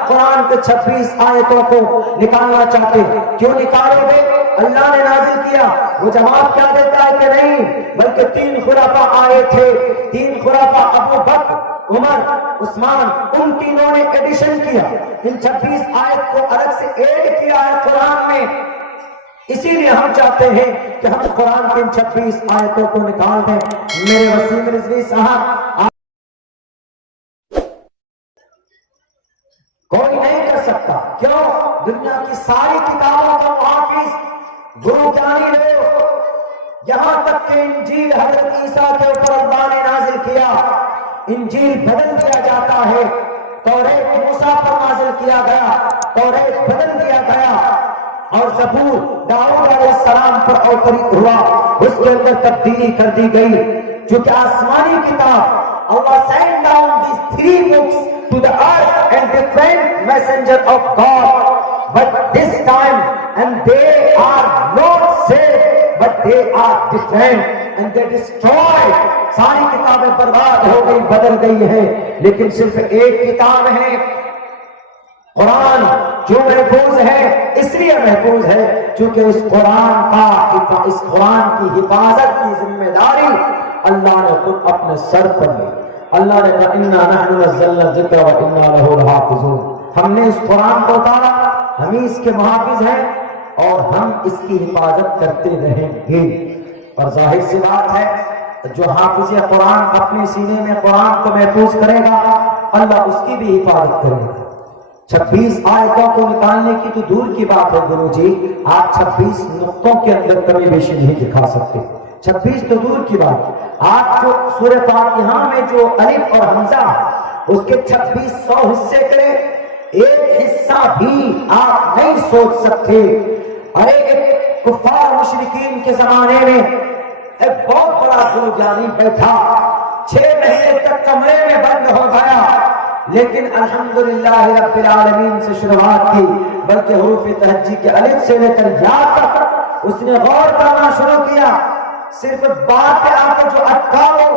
قرآن کے 26 آیتوں کو نکالنا چاہتے کیوں نکالو گے؟ اللہ نے نازل کیا، وہ جواب کیا دیتا ہے کہ نہیں، بلکہ 3 خلفاء آئے تھے، 3 خلفاء ابو بکر، عمر، عثمان، ان تینوں نے ایڈیشن کیا، ان 26 آیت کو الگ سے ایڈ کیا ہے قرآن میں۔ اسی لیے ہم چاہتے ہیں کہ ہم قرآن کی ان 26 آیتوں کو نکال دیں۔ میرے وسیم رضوی صاحب، کوئی نہیں کر سکتا، کیوں؟ دنیا کی ساری کتابوں کا محافظ گرو جانی لوگ، یہاں تک کہ انجیل حضرت عیسیٰ کے اوپر اللہ نے نازل کیا، انجیل بدل دیا جاتا ہے، توریت موسیٰ پر نازل کیا گیا، توریت بدل دیا گیا، اور زبور داؤد علیہ السلام پر اوتری ہوا، اس کے اندر تبدیلی کر دی گئی، چونکہ آسمانی کتاب Allah sent down these 3 books to the earth and different messenger of God, but this time, and they are not saved, but they are different and they destroyed. ساری کتابیں برباد ہو گئی، بدل گئی ہے، لیکن صرف ایک کتاب ہے قرآن، جو محفوظ ہے، اس لیے محفوظ ہے چونکہ اس قرآن کی حفاظت کی ذمہ داری اللہ نے خود اپنے سر پر لی۔ اللہ نے کہا اِنَّا نَحْنُ نَزَّلْنَا الذِّكْرَ وَإِنَّا لَهُ لَحَافِظُونَ، ہم نے اس قرآن کو اتارا، ہم ہی اس کے محافظ ہیں اور ہم اس کی حفاظت کرتے رہیں گے۔ اور ظاہر سی بات ہے، جو حافظ قرآن اپنے سینے میں قرآن کو محفوظ کرے گا، اللہ اس کی بھی حفاظت کرے گا۔ 26 آیتوں کو نکالنے کی تو دور کی بات ہے گرو جی، آپ 26 نقطوں کے اندر کمی بیشی نہیں دکھا سکتے، 26 تو دور کی بات، آپ جو سورہ فاتحہ میں جو الف اور حمزہ اس کے 2600 حصے کریں، ایک حصہ بھی آپ نہیں سوچ سکتے۔ ارے ایک کفار مشرکین کے زمانے میں ایک بہت بڑا گرو جانی بیٹھا، 6 مہینے تک کمرے میں بند ہو گیا، لیکن الحمدللہ رب العالمین سے شروعات کی، بلکہ حروف تہجی کے الف سے لے کر یا تک اس نے غور کرنا شروع کیا، صرف با کے آگے جو اٹکا ہو،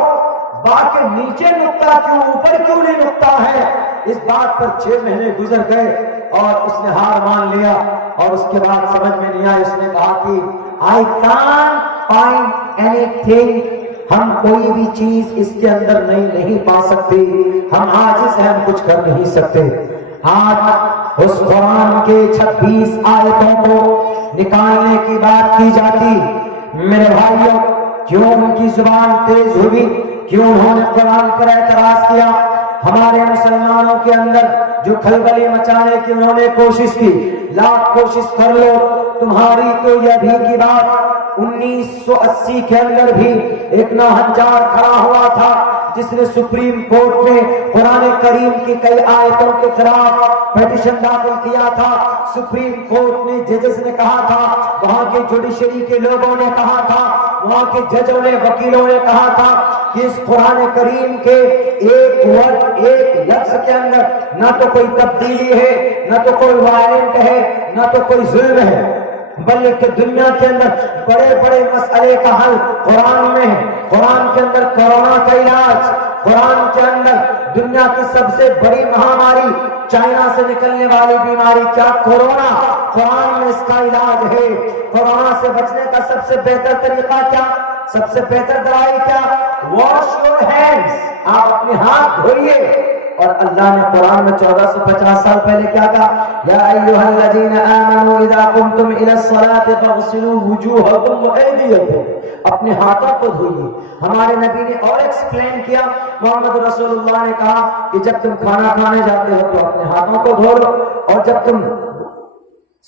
با کے نیچے نقطہ کیوں، اوپر کیوں نہیں نقطہ ہے، اس بات پر 6 مہینے گزر گئے اور اس نے ہار مان لیا، اور اس کے بعد سمجھ میں نہیں آیا، اس نے کہا کہ I can't find anything، ہم کوئی بھی چیز اس کے اندر نہیں پا سکتے، ہم عاجز ہیں، ہم کچھ کر نہیں سکتے۔ آج اس قرآن کے 26 آیتوں کو نکالنے کی بات کی جاتی، میرے بھائیوں، کیوں ان کی زبان تیز ہوئی، کیوں انہوں نے قرآن پر اعتراض کیا؟ ہمارے مسلمانوں کے اندر جو کھلبلی مچانے کی انہوں نے کوشش کی، لاکھ کوشش کر لو، تمہاری تو یہ بھی کی بات، 1980 کے اندر بھی ایک نوحنجار کھڑا ہوا تھا جس نے سپریم کورٹ میں قرآن کریم کی کئی آیتوں کے خلاف پیٹیشن داخل کیا تھا۔ سپریم کورٹ نے ججز نے کہا تھا، وہاں کے جوڈیشری کے لوگوں نے کہا تھا، وہاں کے ججوں نے، وکیلوں نے کہا تھا کہ اس قرآن کریم کے ایک ورڈ، ایک لفظ کے اندر نہ تو کوئی تبدیلی ہے، نہ تو کوئی وائلنٹ ہے، نہ تو کوئی ظلم ہے، بلکہ دنیا کے اندر بڑے بڑے مسئلے کا حل قرآن میں ہے۔ قرآن کے اندر کورونا کا علاج، قرآن کے اندر دنیا کی سب سے بڑی مہاماری، چائنا سے نکلنے والی بیماری کیا کورونا، قرآن میں اس کا علاج ہے۔ کورونا سے بچنے کا سب سے بہتر طریقہ کیا، سب سے بہتر دوائی کیا؟ واش یور ہینڈز، آپ اپنے ہاتھ دھوئیے۔ اور اللہ نے قرآن میں 1450 سال پہلے کیا کہا؟ یا ایھا الذین آمنوا اذا قمتم الی الصلاۃ فاغسلوا وجوہکم وایدیکم، اپنے ہاتھوں کو دھوئیے۔ ہمارے نبی نے اور ایکسپلین کیا، محمد رسول اللہ نے کہا کہ جب تم کھانا کھانے جاتے ہو تو اپنے ہاتھوں کو دھو لو، اور جب تم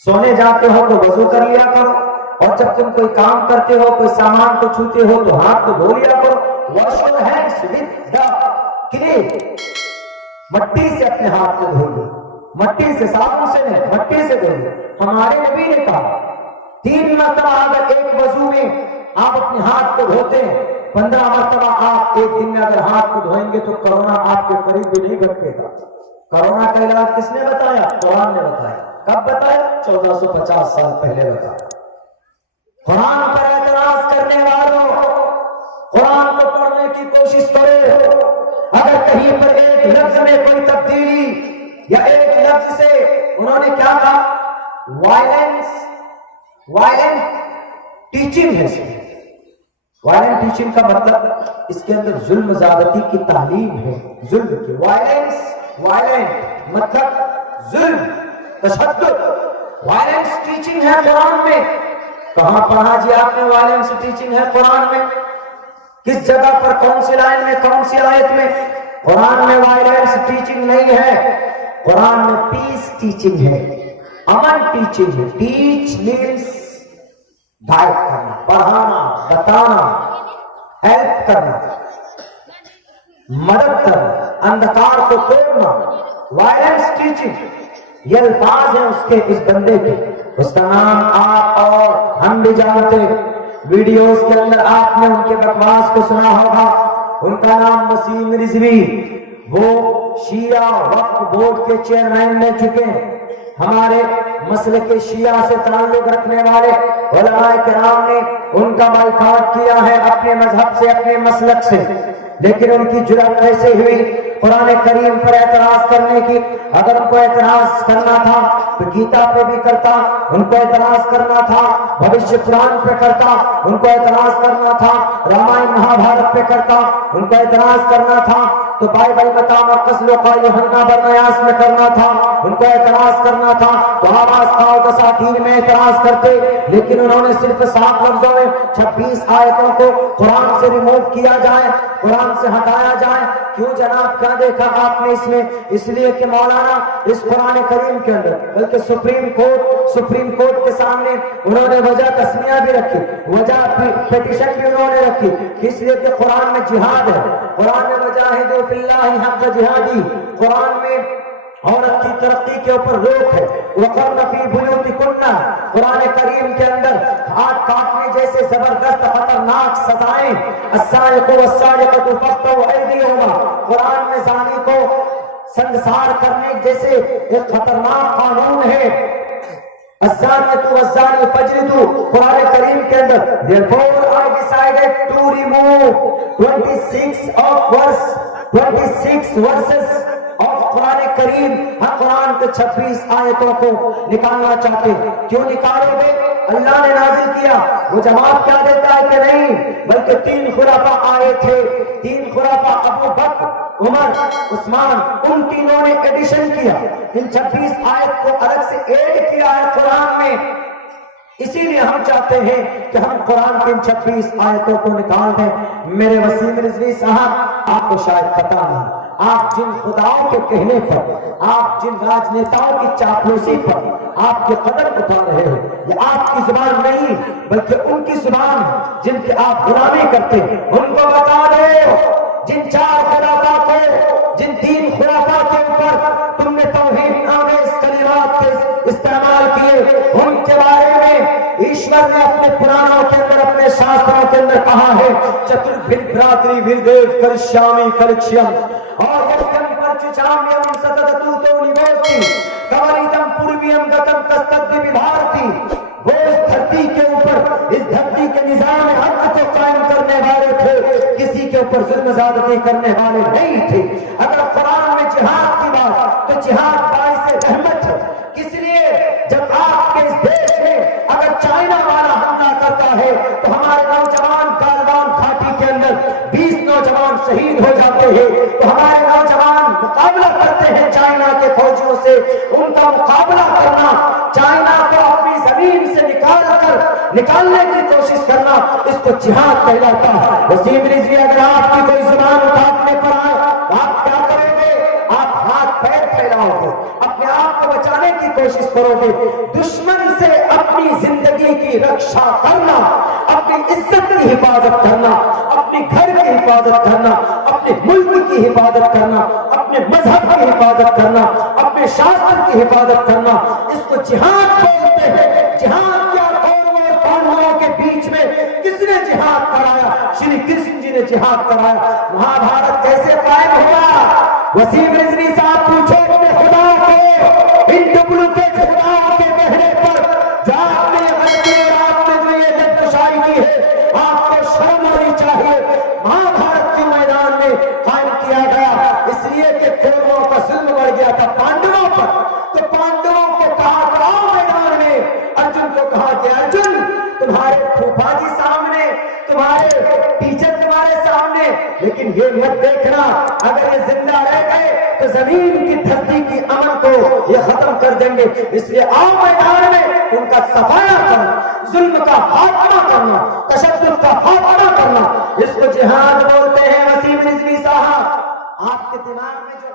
سونے جاتے ہو تو وضو کر لیا کرو، اور جب تم کوئی کام کرتے ہو، کوئی سامان کو چھوتے ہو تو ہاتھ کو دھو لیا کرو۔ Wash your hands with the clay, مٹی سے اپنے ہاتھ کو دھوئیے، مٹی سے، صابن سے نہیں، مٹی سے دھوئیے۔ ہمارے نبی نے کہا 3 مرتبہ اگر ایک وضو میں آپ اپنے ہاتھ کو دھوتے ہیں، 15 مرتبہ آپ ایک دن میں اگر ہاتھ کو دھوئیں گے تو کورونا آپ کے قریب بھی نہیں بھٹکے گا۔ کورونا کا علاج کس نے بتایا؟ قرآن نے بتایا۔ کب بتایا؟ 1450 سال پہلے بتایا۔ قرآن پر اعتراض کرنے والوں، قرآن کو پڑھنے کی کوشش کرو، اگر کہیں پر ایک لفظ میں کوئی تبدیلی، یا ایک لفظ سے انہوں نے کیا کہا؟ وائلنٹ ٹیچنگ ہے. وائلنٹ ٹیچنگ کا مطلب اس کے اندر ظلم زیادتی کی تعلیم ہے. ظلم کی وائلنٹ مطلب ظلم تشدد. وائلنس ٹیچنگ ہے قرآن میں. کہاں پڑھا جی آپ نے وائلنس ٹیچنگ ہے قرآن میں؟ کس جگہ پر، کون سی لائن میں، کون سی آیت میں؟ قرآن میں وائلنس ٹیچنگ نہیں ہے. قرآن میں پیس ٹیچنگ ہے، امن ٹیچنگ ہے. ٹیچ مینس گائیڈ کرنا، پڑھانا، بتانا، ہیلپ کرنا، مدد کرنا، اندھکار کو توڑنا. وائلنس ٹیچنگ یہ الفاظ ہیں اس بندے کے. اس کا نام آپ اور ہم بھی جانتے. ویڈیوز کے اندر آپ نے ان کے بکواس کو سنا ہوگا. ان کا نام وسیم رضوی. وہ شیعہ وقف بورڈ کے چیئرمین رہ چکے ہیں. ہمارے مسلک شیعہ سے تعلق رکھنے والے علماء کرام نے ان کا بائیکاٹ کیا ہے اپنے مذہب سے، اپنے مسلک سے. لیکن ان کی جرأت کیسے ہوئی قرآن کریم پر اعتراض کرنے کی؟ اگر ان کو اعتراض کرنا تھا تو گیتا پہ بھی کرتا، ان کو اعتراض کرنا تھا بھوشیہ قرآن پہ کرتا، ان کو اعتراض کرنا تھا رامائن مہا بھارت پہ کرتا، ان کو اعتراض کرنا تھا تو بائبل میں مرقس لوقا یوحنا برنیاس میں کرنا تھا، ان کو اعتراض کرنا تھا تو آواز کھاؤ دساتیر میں اعتراض کرتے. لیکن انہوں نے صرف 7 لفظوں میں 26 آیتوں کو قرآن سے ریموو کیا جائے، قرآن سے ہٹایا جائے. کیوں جناب؟ کیا دیکھا آپ نے اس میں؟ اس لیے کہ مولانا اس قرآن کریم کے اندر، بلکہ سپریم کورٹ کے سامنے انہوں نے وجہ تسمیہ بھی رکھی، وجہ پیٹیشن بھی انہوں نے رکھی. اس لیے کہ قرآن میں جہاد ہے. قرآن میں وجاہدوا فی اللہ حق جہادی. قرآن میں عورت کی ترقی کے اوپر روک ہے. وقرن فی بیوتکن. قرآن کریم کے اندر ہاتھ کاٹنے جیسے زبردست خطرناک سزائیں، السارق والسارقۃ فاقطعوا ایدیہما. قرآن میں زانی کو سنسار کرنے جیسے ایک خطرناک قانون ہے. الزانیۃ والزانی فاجلدوا. قرآن کریم کے اندر therefore I decided to remove 26 verses اور قرآن کریم، ہم قرآن کے 26 آیتوں کو نکالنا چاہتے. کیوں نکالو گے؟ اللہ نے نازل کیا. وہ جواب کیا دیتا ہے کہ نہیں، بلکہ 3 خلفاء آئے تھے، 3 خلفاء ابو بکر، عمر، عثمان، ان تینوں نے ایڈیشن کیا، ان 26 آیت کو الگ سے ایڈ کیا ہے قرآن میں. اسی لیے ہم چاہتے ہیں کہ ہم قرآن کی ان 26 آیتوں کو نکال دیں. میرے وسیم رضوی صاحب، آپ کو شاید پتا نہیں، آپ جن خداؤں کے کہنے پر، آپ جن راجنیتاؤں کی چاپلوسی پر آپ کے قدم اٹھا رہے ہو، یہ آپ کی زبان نہیں بلکہ ان کی زبان جن کی آپ غلامی کرتے ہیں. ان کو بتا دو جن 4 خلفاء کو، جن 3 خلفاء کے اوپر تم نے توہین آمیز کلمات استعمال کیے، ان کے بارے میں ایشور نے اپنے پرانوں کے اندر، اپنے شاستروں کے اندر کہا ہے چتربھراتری وردیو کرشیامی کلکشیم اور یکم پرچچامیم ستدتوتو نویستی کواریتم پورویم گتم کستدی بھارتی. وہ اس دھرتی کے اوپر، اس دھرتی کے نظام حق کو قائم کرنے والے تھے، کسی کے اوپر ظلم زیادتی کرنے والے نہیں تھے. اگر قرآن میں جہاد کی بات تو جہاد باعث رحمت ہے. اس لیے جب آپ کے اس دیش میں اگر چائنا والا حملہ کرتا ہے تو ہمارے نوجوان گالوان گھاٹی کے اندر 20 نوجوان شہید ہو جاتے ہیں، تو ہمارے نوجوان مقابلہ کرتے ہیں چائنا کے فوجیوں سے. ان کا مقابلہ کرنا، چائنا کو اپنی زمین سے نکالنے کی کوشش کرنا، اس کو جہاد کہلاتا ہے. وسیم رضوی، اگر آپ کی کوئی زبان اٹھانے پر آئے آپ کیا کریں گے؟ آپ ہاتھ پیر پھیلاؤ گے، اپنے آپ کو بچانے کی کوشش کرو گے. دشمن سے اپنی زندگی کی رکشا کرنا، اپنی عزت کی حفاظت کرنا، اپنے گھر کی حفاظت کرنا، اپنے ملک کی حفاظت کرنا، اپنے مذہب کی حفاظت کرنا، اپنے شاستر کی حفاظت کرنا، اس کو جہاد بولتے ہیں. جہاد کیا؟ کوروں اور پانڈووں کے بیچ میں کس نے جہاد کرایا؟ شری کرشن جی نے جہاد کرایا. مہا بھارت کیسے قائم ہوا؟ وسیم رضوی صاحب پوچھو اپنے خدا کو، ان ڈپلیکیٹ خداؤں کے کہنے پر جو آپ نے جو یہ جدوجہد کی ہے، آپ کو شرم ہونی چاہیے. مہا بھارت کے میدان میں قائم کیا گیا اس لیے کہ کوروں کا ظلم بڑھ گیا تھا، پانڈووں کہ ارجن تمہارے پھوپھا جی سامنے، تمہارے ٹیچر تمہارے سامنے، لیکن یہ مت دیکھنا اگر یہ زندہ رہ گئے تو زمین کی دھرتی کی امن کو یہ ختم کر دیں گے، اس لیے آؤ میدان میں ان کا صفایا کرنا، ظلم کا خاتمہ کرنا، تشدد کا خاتمہ کرنا، اس کو جہاد بولتے ہیں۔ وسیم رضوی صاحب، آپ کے دماغ میں جو